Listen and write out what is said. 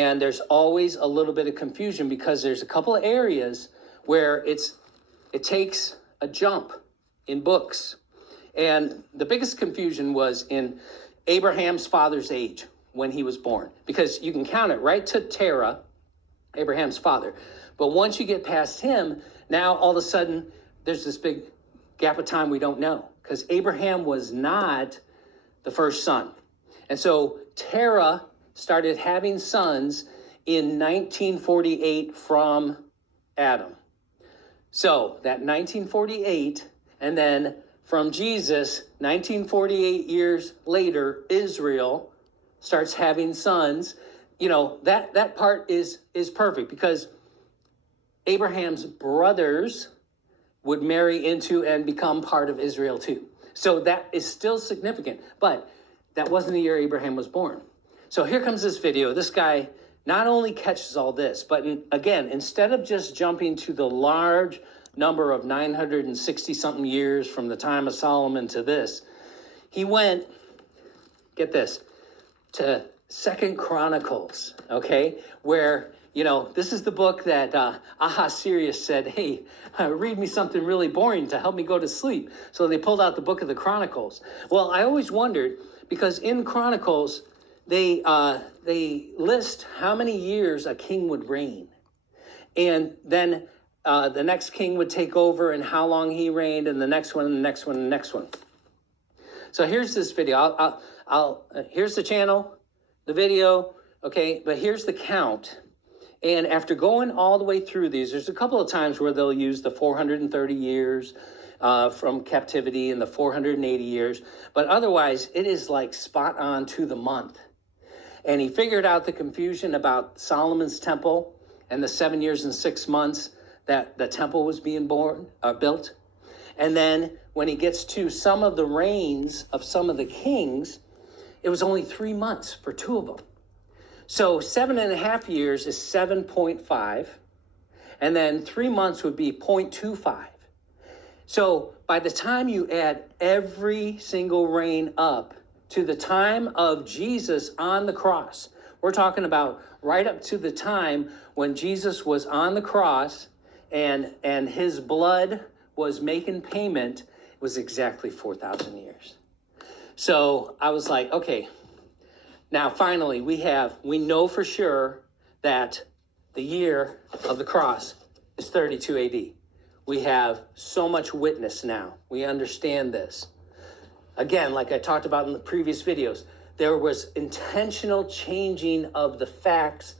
And there's always a little bit of confusion because there's a couple of areas where it takes a jump in books. And the biggest confusion was in Abraham's father's age when he was born, because you can count it right to Terah, Abraham's father. But once you get past him, now all of a sudden there's this big gap of time we don't know, because Abraham was not the first son. And so Terah started having sons in 1948 from Adam. So that 1948, and then from Jesus, 1948 years later, Israel starts having sons. You know, that part is perfect, because Abraham's brothers would marry into and become part of Israel too. So that is still significant, but that wasn't the year Abraham was born. So here comes this video. This guy not only catches all this, but again, instead of just jumping to the large number of 960 something years from the time of Solomon to this, he went, get this, to 2 Chronicles, okay, where, you know, this is the book that Ahasuerus said, hey, read me something really boring to help me go to sleep. So they pulled out the book of the Chronicles. Well, I always wondered, because in Chronicles, they list how many years a king would reign. And then the next king would take over and how long he reigned, and the next one, and the next one, and the next one. So here's this video. Here's the channel, the video, okay, but here's the count. And after going all the way through these, there's a couple of times where they'll use the 430 years from captivity and the 480 years. But otherwise, it is like spot on to the month. And he figured out the confusion about Solomon's temple and the 7 years and 6 months that the temple was being built. And then when he gets to some of the reigns of some of the kings, it was only 3 months for 2 of them. So 7.5 years is 7.5, and then 3 months would be 0.25. So by the time you add every single reign up to the time of Jesus on the cross, we're talking about right up to the time when Jesus was on the cross and his blood was making payment, it was exactly 4,000 years. So I was like, okay, now finally we know for sure that the year of the cross is 32 AD. We have so much witness now. We understand this. Again, like I talked about in the previous videos, there was intentional changing of the facts